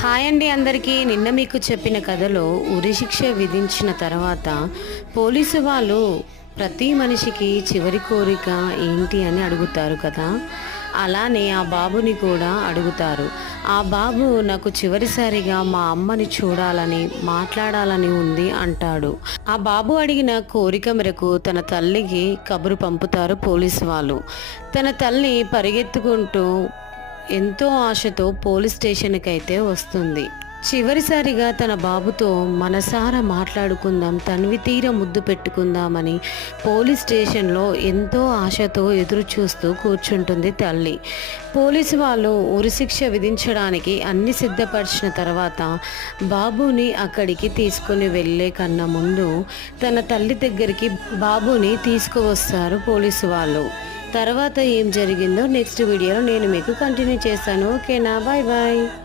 Hi అండి అందరికీ. నిన్న మీకు చెప్పిన కథలో ఉరిశిక్ష విధించిన తర్వాత పోలీసు వాళ్ళు ప్రతి మనిషికి చివరి కోరిక ఏంటి అని అడుగుతారు కదా. అలానే ఆ బాబుని కూడా అడుగుతారు. ఆ బాబు నాకు చివరిసారిగా మా అమ్మని చూడాలని మాట్లాడాలని ఉంది అంటాడు. ఆ బాబు అడిగిన కోరిక మేరకు తన తల్లికి కబురు పంపుతారు పోలీసు వాళ్ళు. తన తల్లి పరిగెత్తుకుంటూ ఎంతో ఆశతో పోలీస్ స్టేషన్కి అయితే వస్తుంది. చివరిసారిగా తన బాబుతో మనసారా మాట్లాడుకుందాం, తనివి తీర ముద్దు పెట్టుకుందామని పోలీస్ స్టేషన్లో ఎంతో ఆశతో ఎదురు చూస్తూ కూర్చుంటుంది తల్లి. పోలీసు వాళ్ళు ఉరిశిక్ష విధించడానికి అన్ని సిద్ధపరిచిన తర్వాత బాబుని అక్కడికి తీసుకుని వెళ్ళే కన్నా ముందు తన తల్లి దగ్గరికి బాబుని తీసుకువస్తారు పోలీసు వాళ్ళు. తర్వాత ఏం జరిగిందో నెక్స్ట్ వీడియోలో నేను మీకు కంటిన్యూ చేస్తాను. ఓకేనా? Bye bye.